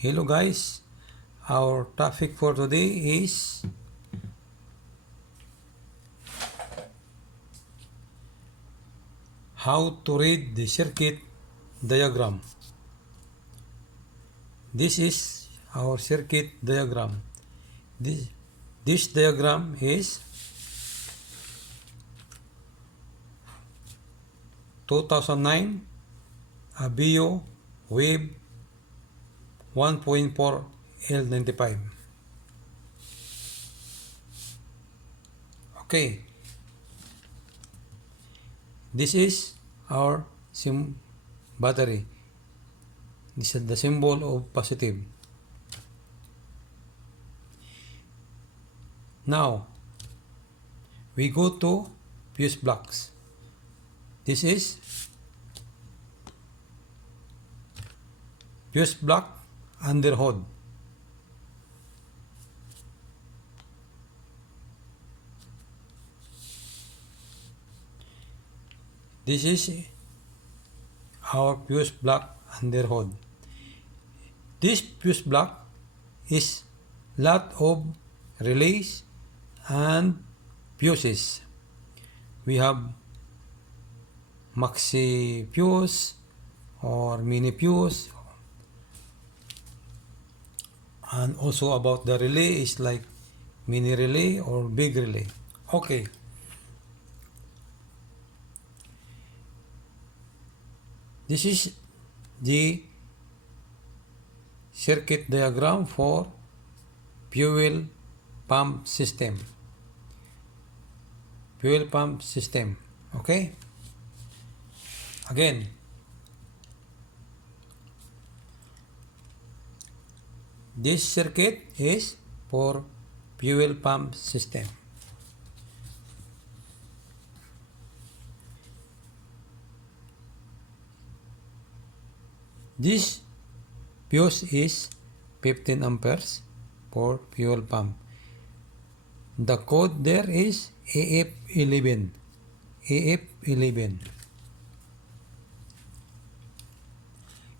Hello guys, our topic for today is how to read the circuit diagram. This is our circuit diagram. This diagram is 2009 Aveo Wave 1.4 L95. Okay, this is our battery. This is the symbol of positive. Now, we go to fuse blocks. This is fuse block under hood. This is our fuse block under hood. This fuse block is lot of relays and fuses. We have maxi fuse or mini fuse, and also about the relay is like mini relay or big relay. Okay. This is the circuit diagram for fuel pump system. Fuel pump system. Okay? Again, this circuit is for fuel pump system. This fuse is 15 amperes for fuel pump. The code there is AF11. AF11.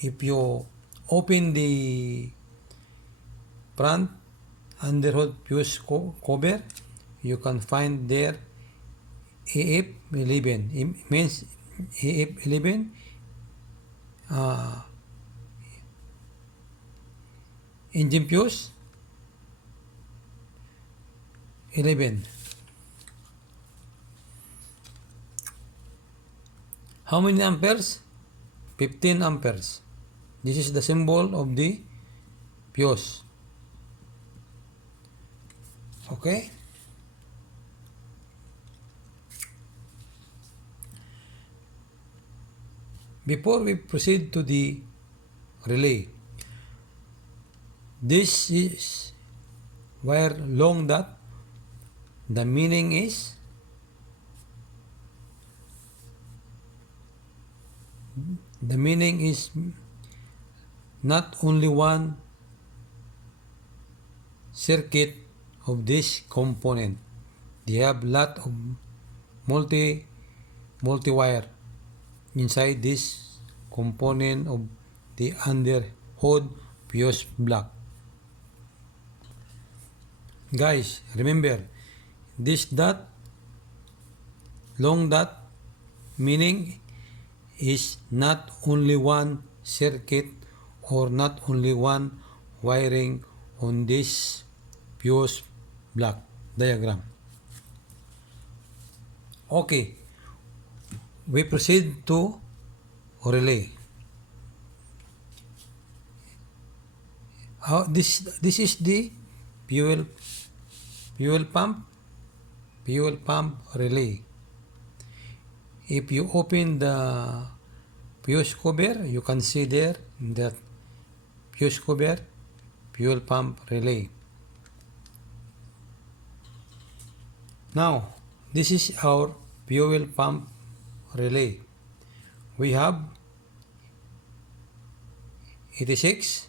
If you open the front underhood fuse cover, you can find there AF11. It means AF11 engine fuse 11. How many amperes? 15 amperes. This is the symbol of the fuse. Okay? Before we proceed to the relay, this is wire long dot. The meaning is not only one circuit of this component. They have lot of multi wire inside this component of the underhood fuse block. Guys, remember this dot, long dot, meaning is not only one circuit or not only one wiring on this fuse block diagram. Okay, we proceed to relay. This is the fuel pump relay. If you open the fuse cover, you can see there that fuse cover fuel pump relay. Now, this is our fuel pump relay. We have 86,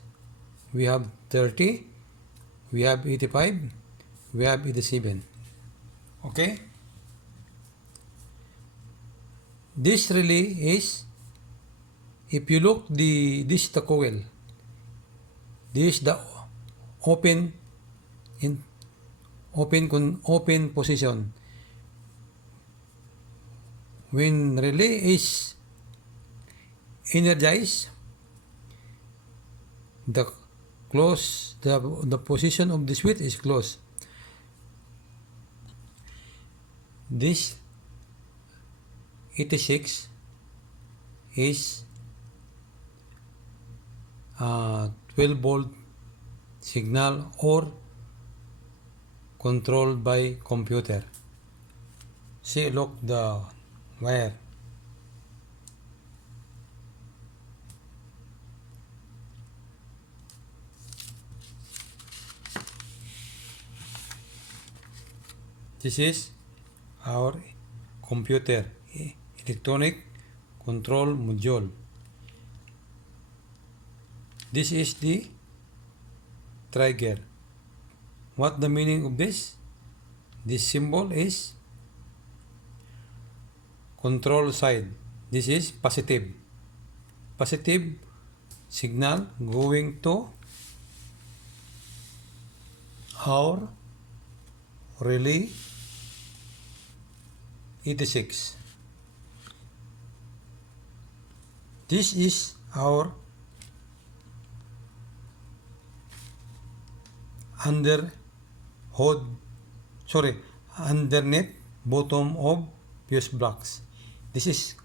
we have 30, we have 85, we have 87. Okay? This relay is, if you look this the coil, This is the open position. When relay is energized, the position of the switch is closed. This 86 is 12 volt signal or controlled by computer. See, look the wire. This is our computer electronic control module. This is the trigger. What the meaning of this? This symbol is control side. This is positive. Positive signal going to our relay 86. This is our underneath bottom of fuse box. This is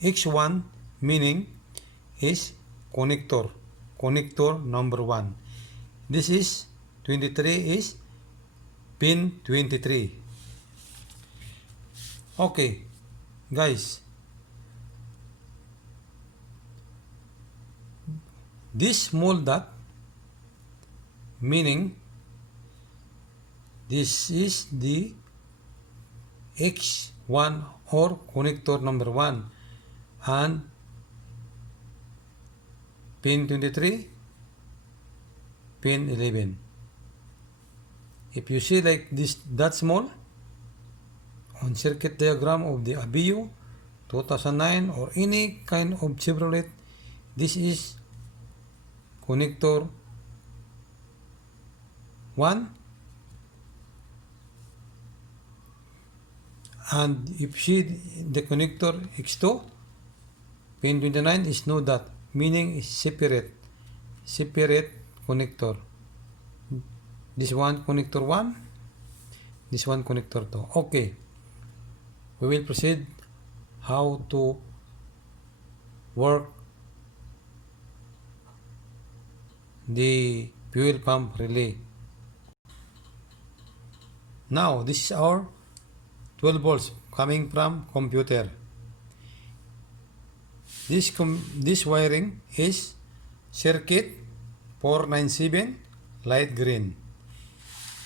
X1, meaning is connector number 1. This is 23 is pin 23. Okay, guys, this small dot meaning this is the X1 or connector number 1, and pin 23, pin 11. If you see like this that small on circuit diagram of the Aveo 2009 or any kind of Chevrolet, this is connector 1, and if you see the connector X2, pin 29 is no dot, meaning is separate connector. This one connector 1, this one connector 2. Okay, we will proceed how to work the fuel pump relay. Now this is our 12 volts coming from computer. This wiring is circuit 497 light green.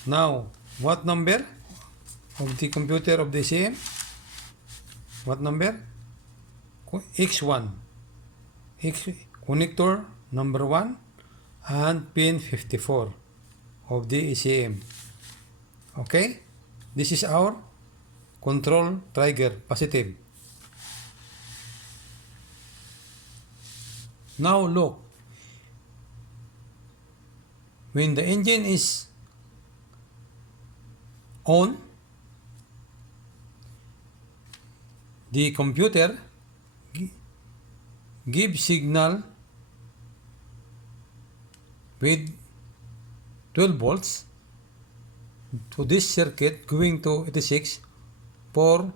Now what number of the computer of the CM? What number? X1. Connector number 1 and pin 54 of the ECM. Okay, this is our control trigger, positive. Now look, when the engine is on, the computer gives signal with 12 volts to this circuit going to 86 for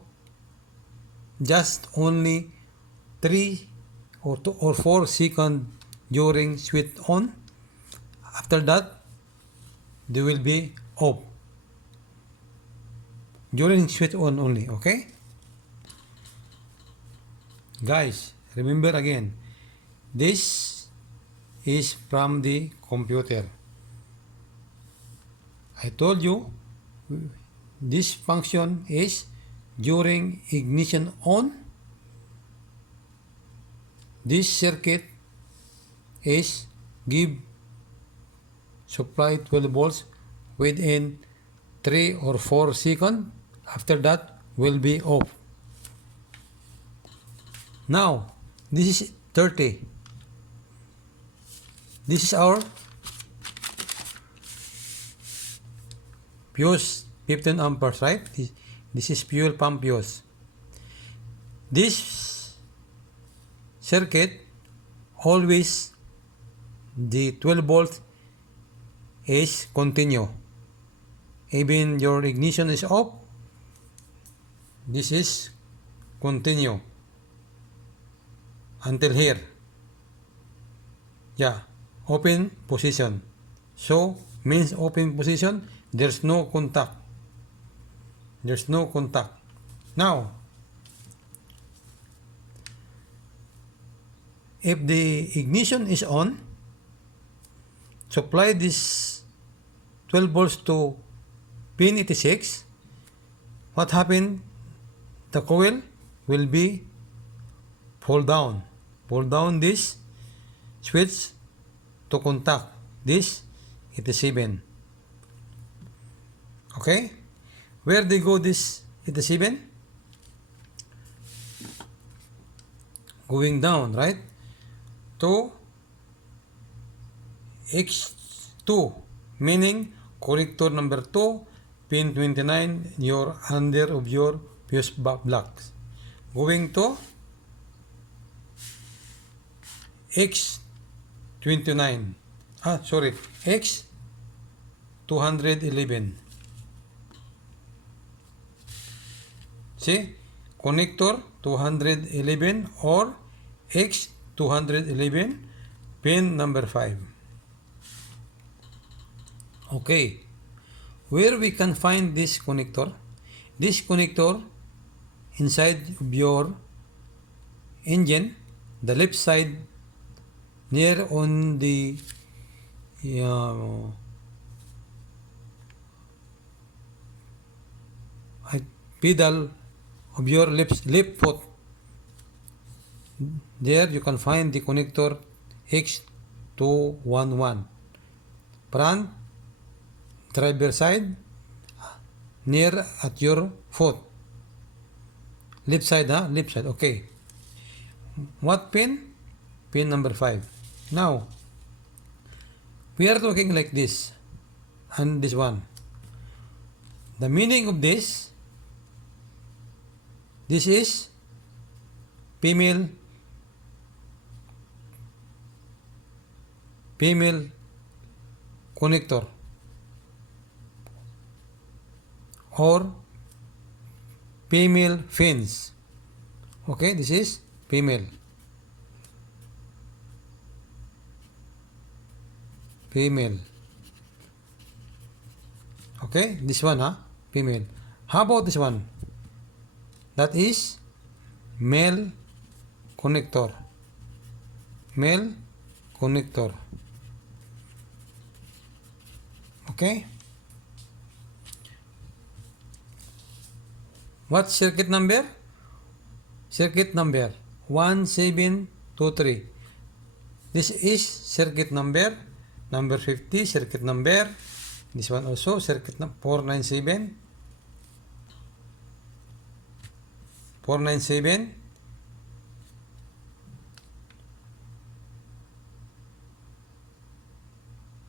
just only 3 or 4 seconds during switch on. After that, they will be off. During switch on only, okay? Guys, remember again, this is from the computer. I told you this function is during ignition on. This circuit is give supply 12 volts within 3 or 4 seconds. After that will be off. Now this is 30. This is our fuse 15 amperes, right? This is fuel pump fuse. This circuit always the 12 volt is continue. Even your ignition is off, this is continue until here. Yeah, open position. So means open position, there's no contact. There's no contact. Now, if the ignition is on, supply this 12 volts to pin 86. What happened? The coil will be pull down. Pull down this switch to contact this 87. Okay? Where they go this 87? Going down, right? To X2, meaning connector number 2, pin 29, your under of your fuse blocks. Going to X29. X211. See? Connector 211 or X211, pin number 5. Okay. Where we can find this connector? This connector inside of your engine, the left side near on the pedal of your left foot. There you can find the connector X211. Front, driver side, near at your foot. Left side, left side, okay. What pin? Pin number 5. Now, we are talking like this and this one. The meaning of this is female connector or female fins. Okay, this is female. Okay, this one, female. How about this one? That is male connector. Male connector. Okay. What circuit number? Circuit number 1723. This is circuit number 50, circuit number. This one also circuit number 497. 497.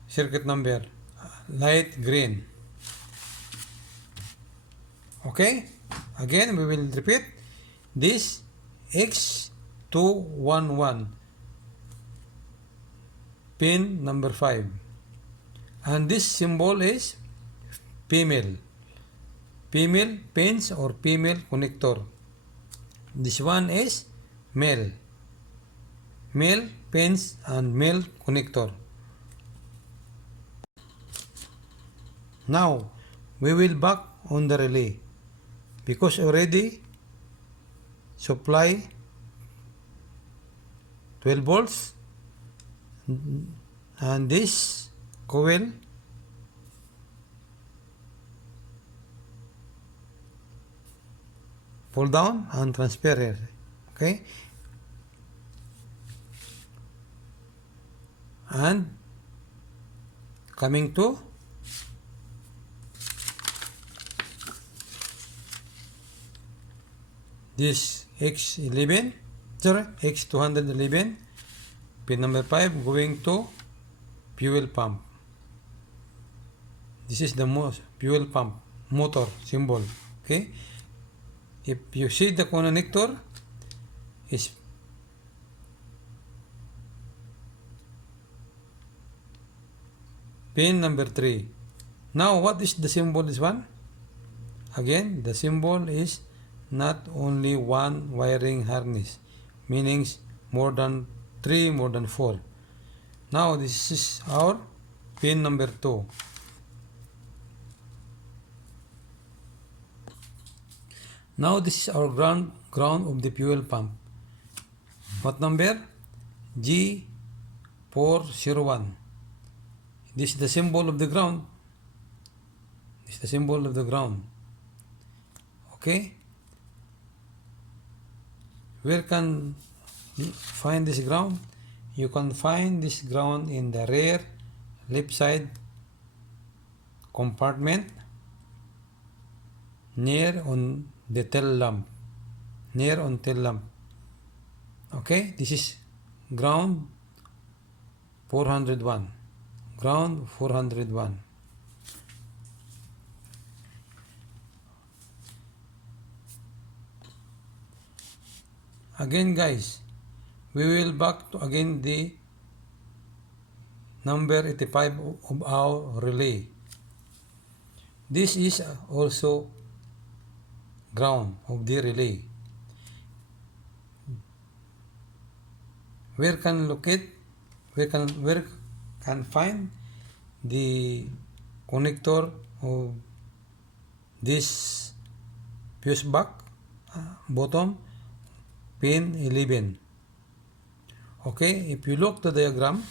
Circuit number light green. Okay, again we will repeat this X211, pin number 5, and this symbol is female pins or female connector. This one is male pins and male connector. Now we will back on the relay because already supply 12 volts and this coil pull down and transfer here. Okay, and coming to this X211, pin number 5, going to fuel pump. This is the fuel pump motor symbol. Okay. If you see the connector is pin number 3. Now what is the symbol this one? Again, the symbol is not only one wiring harness, meaning more than 3, more than 4. Now this is our pin number 2. Now this is our ground of the fuel pump. What number? G401. This is the symbol of the ground. This is the symbol of the ground. Okay. Where can you find this ground? You can find this ground in the rear left side compartment near on the tail lamp. Near on tail lamp. Okay, this is ground 401. Ground 401. Again guys, we will back to again the number 85 of our relay. This is also ground of the relay. Where can find the connector of this fuse box? Bottom pin 11. Okay, if you look the diagram,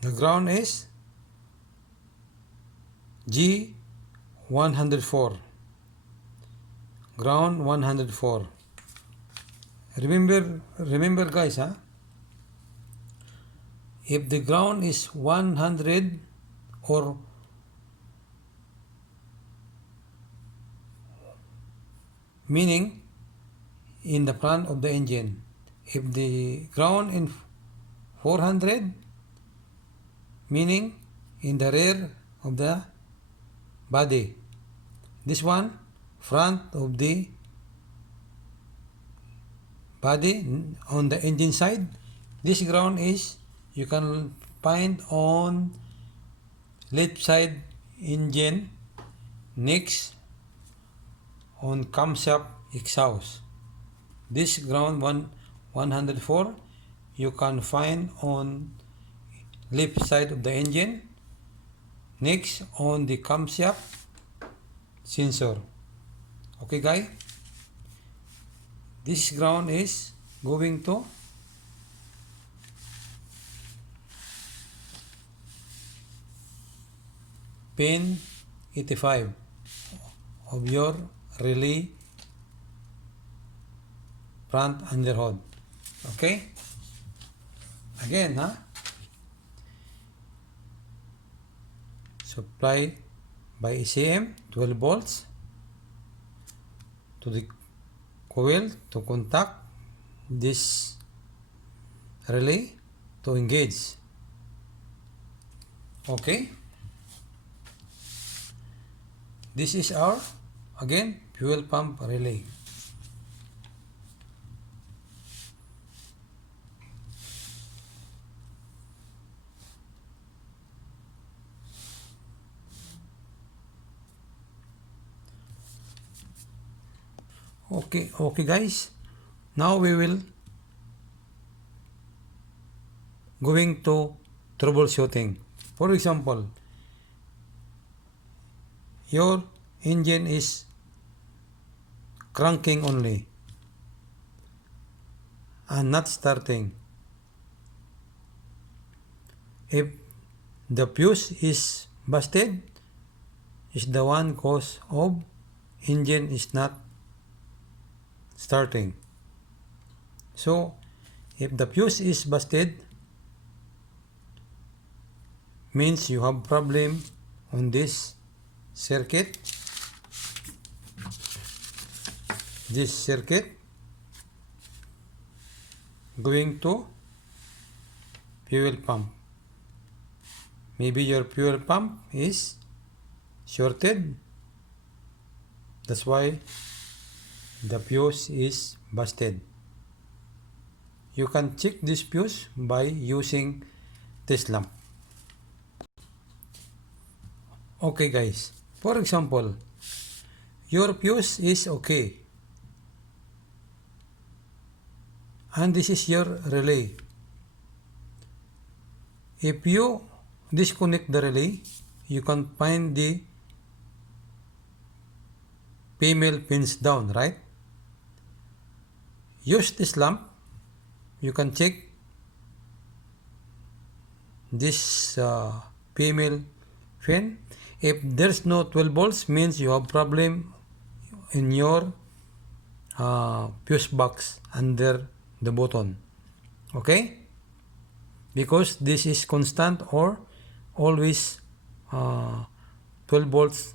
the ground is G104. Ground 104. Remember guys, if the ground is 100 or meaning in the front of the engine, if the ground in 400 meaning in the rear of the body, this one front of the body on the engine side, this ground is you can find on left side engine, next on camshaft exhaust. This ground 104 you can find on left side of the engine, next on the camshaft sensor. Okay guys, this ground is going to pin 85 of your relay front underhood. Okay, again supply by ECM 12 volts to the coil to contact this relay to engage. Okay, this is our again fuel pump relay. Okay guys, now we will going to troubleshooting. For example, your engine is cranking only and not starting. If the fuse is busted, is the one cause of engine is not starting. So if the fuse is busted, means you have problem on this circuit, going to fuel pump. Maybe your fuel pump is shorted. That's why the fuse is busted. You can check this fuse by using this lamp. Okay guys, for example, your fuse is okay. And this is your relay. If you disconnect the relay, you can find the female pins down, right? Use this lamp. You can check this female pin. If there's no 12 volts, means you have problem in your fuse box under the button. Okay? Because this is constant or always 12 volts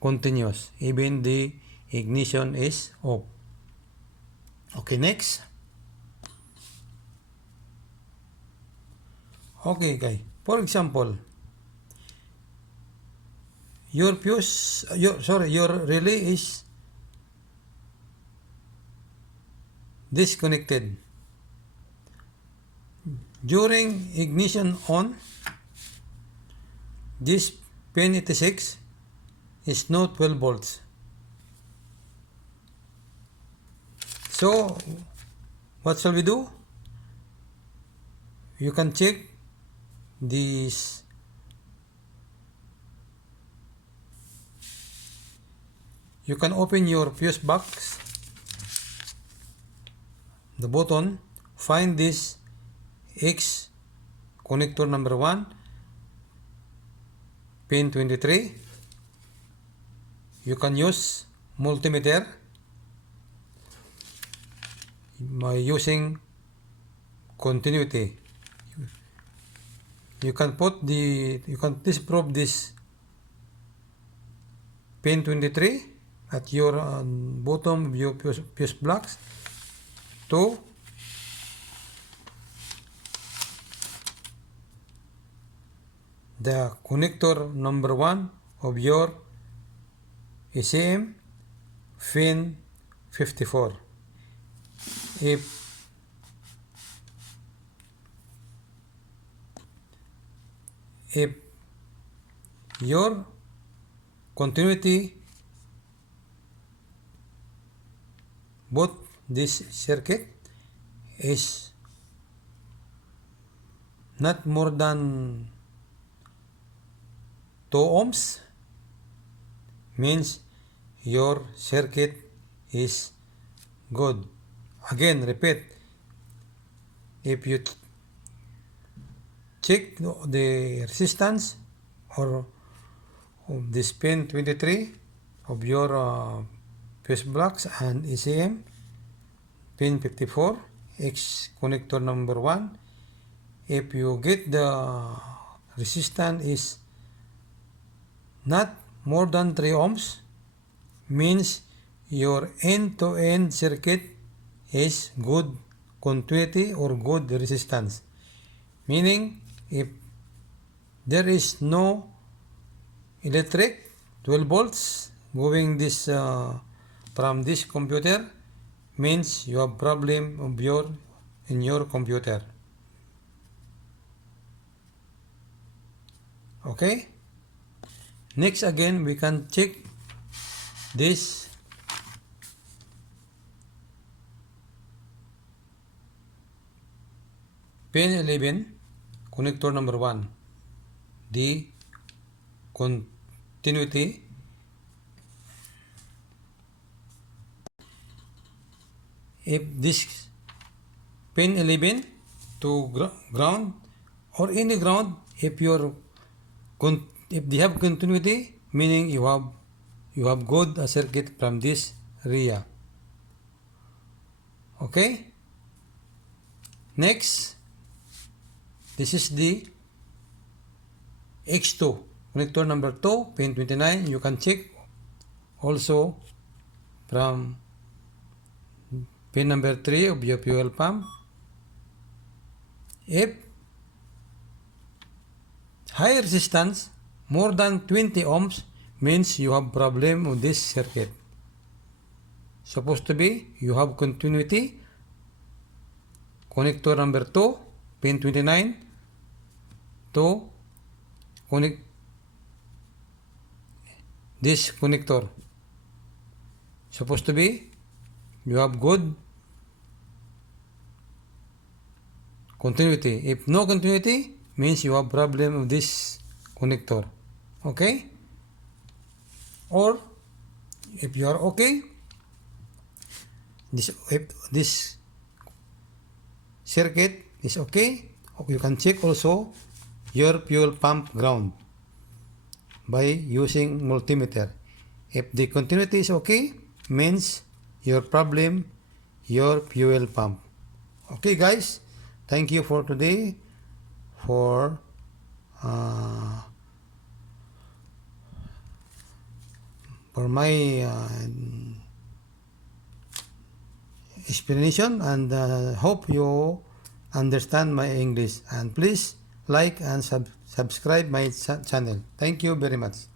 continuous, even the ignition is off. Okay, next. Okay guys, for example, your relay is disconnected. During ignition on, this pin 86 is not 12 volts. So what shall we do? You can check this. You can open your fuse box, the button, find this X connector number 1, pin 23. You can use multimeter by using continuity. You can disprove this pin 23 at your bottom of your fuse blocks to the connector number 1 of your ECM pin 54. If your continuity both this circuit is not more than 2 ohms, means your circuit is good. Again, repeat, if you check the resistance or of this pin 23 of your fuse blocks and ECM pin 54 X connector number 1, if you get the resistance is not more than 3 ohms, means your end-to-end circuit is good continuity or good resistance. Meaning, if there is no electric 12 volts going this from this computer, means you have problem of in your computer. Okay? Next again, we can check this pin 11 connector number 1, the continuity. If this pin 11 to ground or any ground, if they have continuity, meaning you have good circuit from this area. Okay. Next, this is the X2 connector number 2, pin 29, you can check also from pin number 3 of your fuel pump. If high resistance more than 20 ohms means you have problem with this circuit. Supposed to be you have continuity, connector number 2, pin 29 to connect this connector. Supposed to be you have good continuity. If no continuity means you have problem with this connector. Okay? Or if you are okay, if this circuit is okay, you can check also your fuel pump ground by using multimeter. If the continuity is okay, means your problem, your fuel pump. Okay guys, thank you for today for my explanation, and hope you understand my English, and please like and subscribe my channel. Thank you very much.